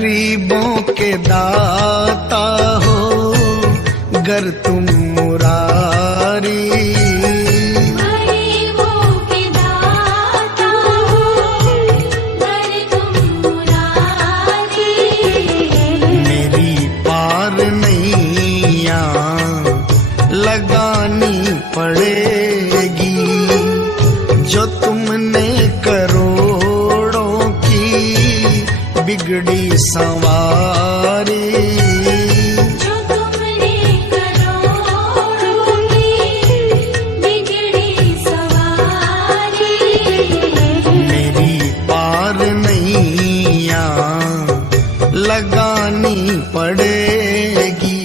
गरीबों के दाता हो गर तुम मुरारी, गरीबों के दाता हो गर तुम मुरारी। मेरी पार नैया लगानी पड़ेगी, जो तुमने करोड़ों की बिगड़ी सवारी। जो तुमने करोड़ों की बिगड़ी सवारी। मेरी पार नैया लगानी पड़ेगी।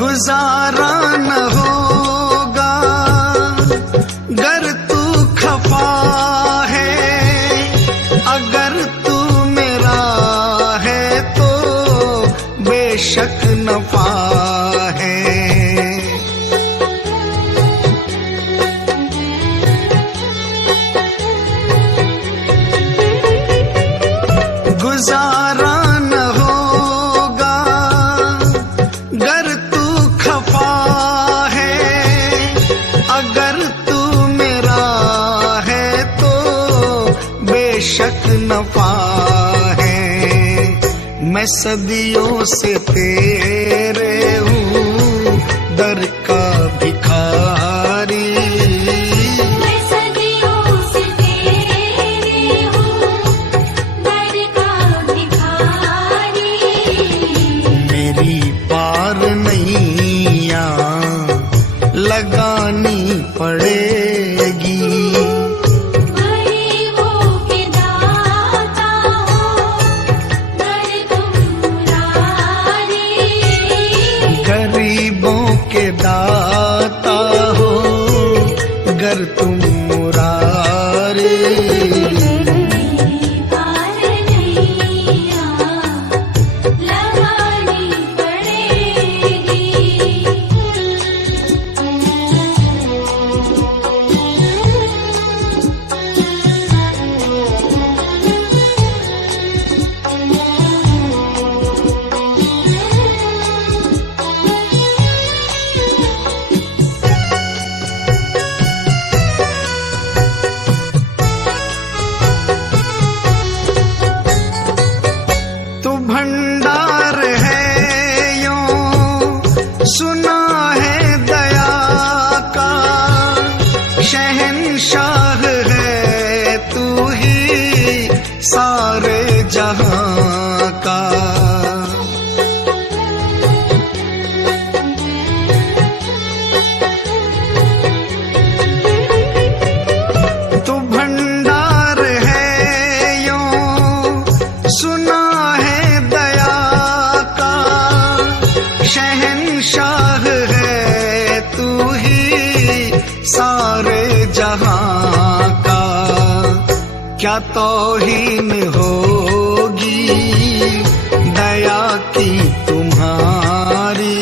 गुजारा न होगा गर तू खफा है, अगर तू मेरा है तो बेशक नफा है। गुजारा न होगा गर तू खफा है, अगर तू मेरा है तो बेशक नफा है। मैं सदियों से तेरे हूँ दर का भिखारी, मैं सदियों से तेरे हूँ दर का भिखारी। मेरी पार नैया लगानी पड़ेगी। गरीबों के दाता हो गर तुम मुरारी। गरीबों के दाता हो गर तुम मुरारी। मेरी पार नैया लगानी पड़ेगी। तू भंडार है यूं सुना है दया का, शहंशाह है तू ही सारे जहां का। तू भंडार है यूं सुना है दया का, शहंशाह है तू ही सारे जहां का। क्या तौहीन होगी दया की तुम्हारी,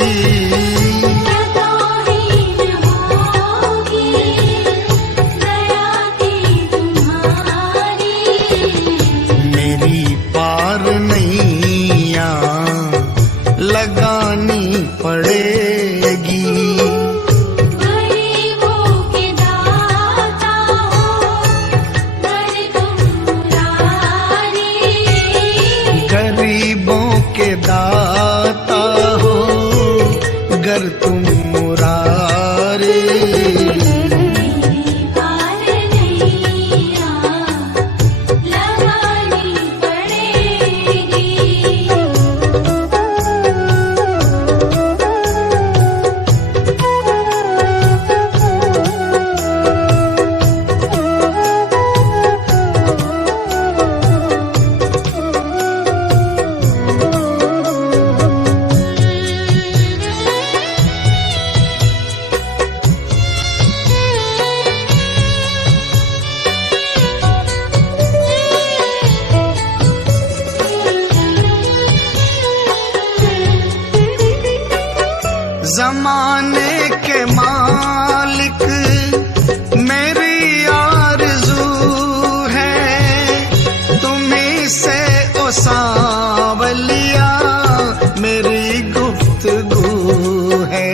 क्या तौहीन होगी दया की तुम्हारी। मेरी पार नैया लगानी पड़ेगी। गरीबों के दाता हो गर तुम मुरारी। गरीबों के दाता हो गर तुम मुरारी। मेरी पार नैया लगानी पड़ेगी। जमाने के मालिक मेरी आरज़ू है, तुम्हीं से ओ सांवलिया मेरी गुफ्तगू है।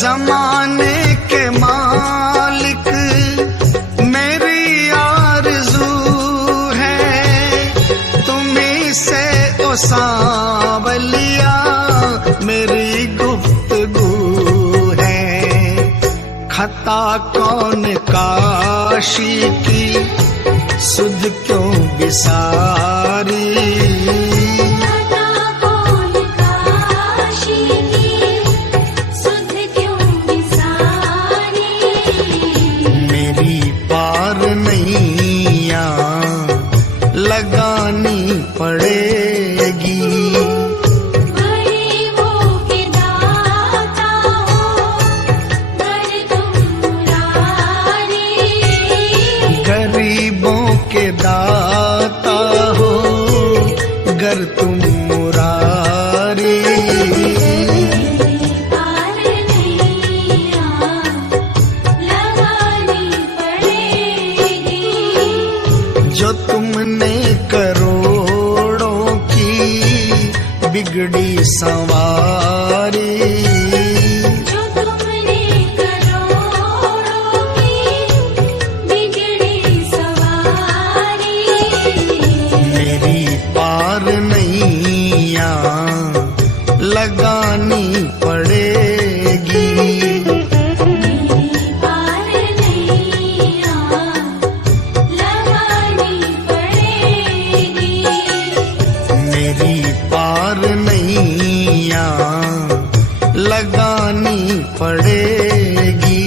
जमाने के मालिक मेरी आरज़ू है, तुम्हीं से ओ सांवलिया मेरी गुफ्तगू है। खता कौन काशी की सुध क्यों बिसारी, लगानी पड़ेगी। गरीबों के दाता हो गर तुम मुरारी, गरीबों के दाता हो गर तुम मुरारी। पार नैया लगानी पड़ेगी, जो तुमने करोड़ों की बिगड़ी सवारी, जो तुमने करोड़ों की बिगड़ी सवारी। मेरी पार नैया लगानी पड़ेगी। पार नैया लगानी पड़ेगी, मेरी पार नैया लगानी पड़ेगी।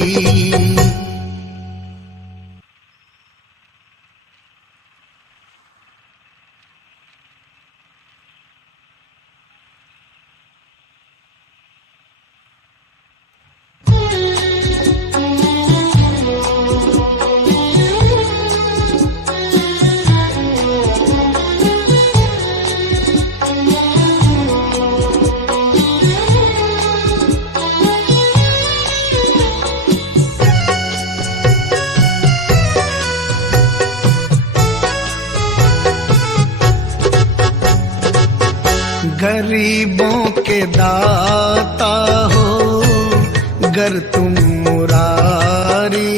गरीबों के दाता हो गर तुम मुरारी,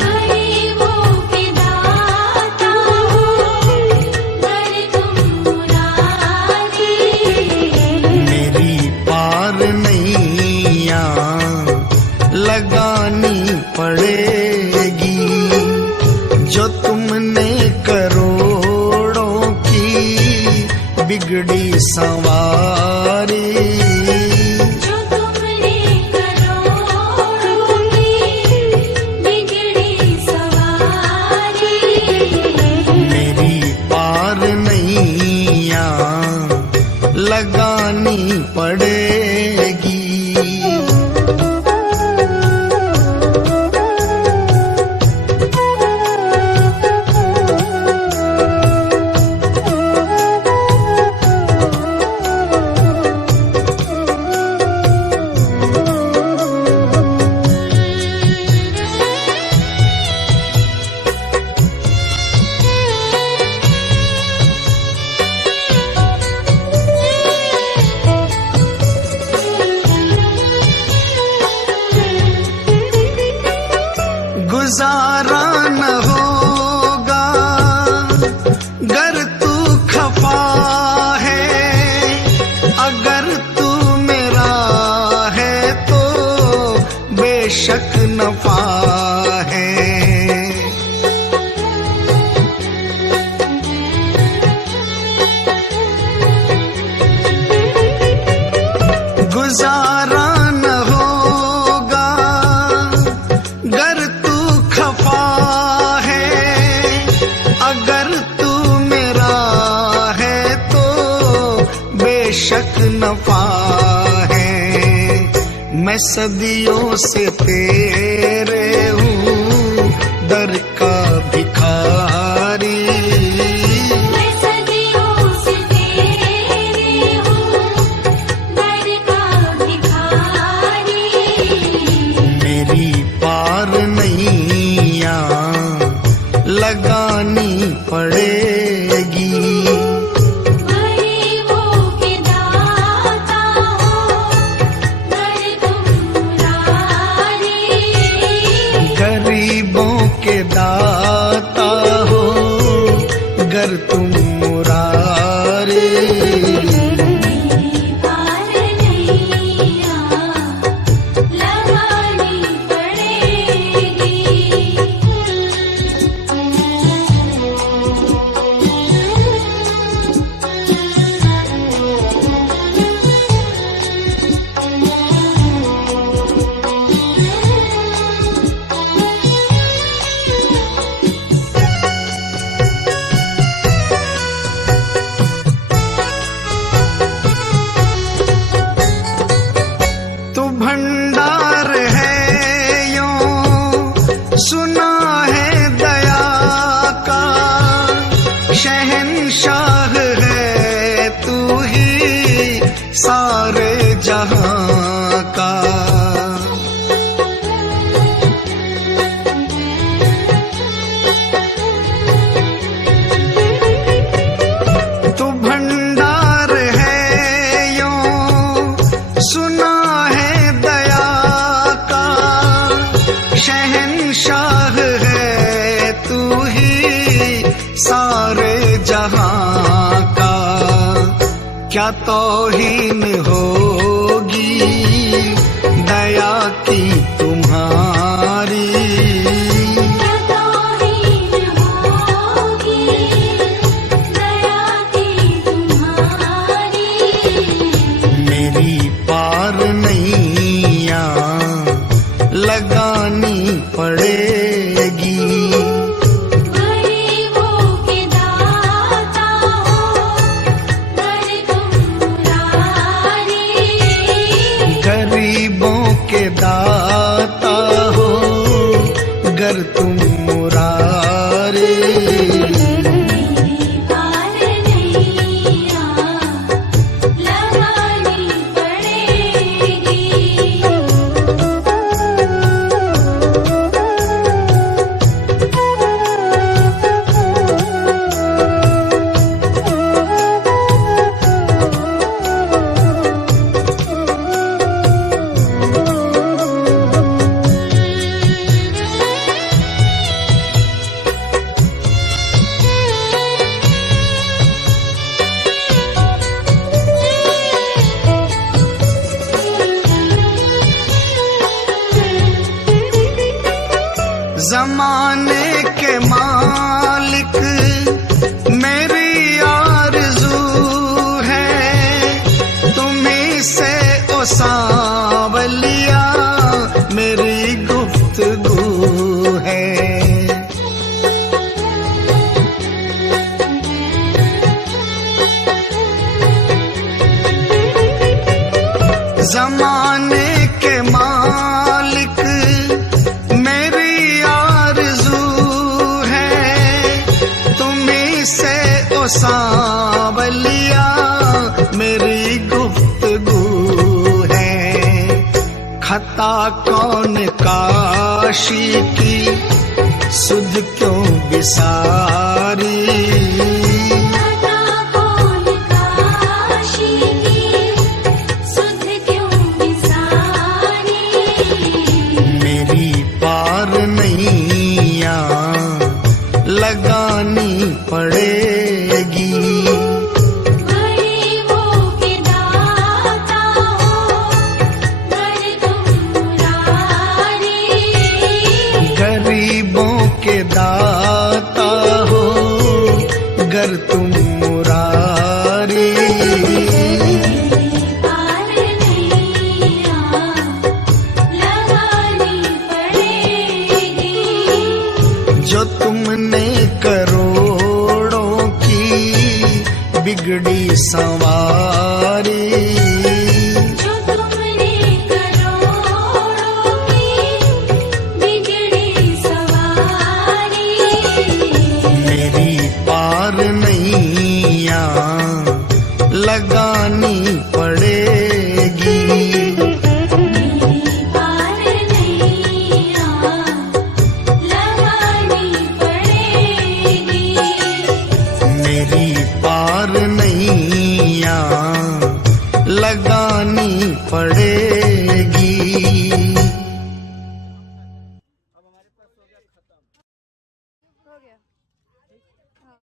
गरीबों के दाता हो गर तुम मुरारी। मेरी पार नैया लगानी पड़ेगी। जो तुमने करोड़ों की बिगड़ी सवारी, जो तुमने करोड़ों की बिगड़ी सवारी। मेरी पार नैया लगानी पड़ेगी। गुजारा न होगा गर तू खफा है, अगर तू मेरा है तो बेशक नफा है। गुजारा न होगा गर तू खफा है, अगर तू मेरा है तो बेशक नफा है। मैं सदियों से तेरे हूँ दर का भी शहंशाह है तू ही सारे जहां का, क्या तौहीन होगी दया की तुम्हारी। मेरी पार नैया लगानी पड़ेगी। गरीबों के दाता हो गर तुम मुरारी। जमाने के मालिक मेरी आरज़ू है, तुम्हीं से ओ सांवलिया मेरी गुफ्तगू है। जमाने के मालिक मेरी आरज़ू है, तुम्हीं से ओ सांवलिया मेरी गुफ्तगू है। खता कौन काशी की सुध क्यों बिसारी। नैया लगानी पड़ेगी। गरीबों के दाता हो गर तुम मुरारी। गरीबों के दाता हो गर तुम मुरारी। जो तुमने करोड़ों की बिगड़ी सवारी। जो तुमने करोड़ों की बिगड़ी सवारी। मेरी पार नैया लगानी पड़ेगी। मेरी पार नैया लगा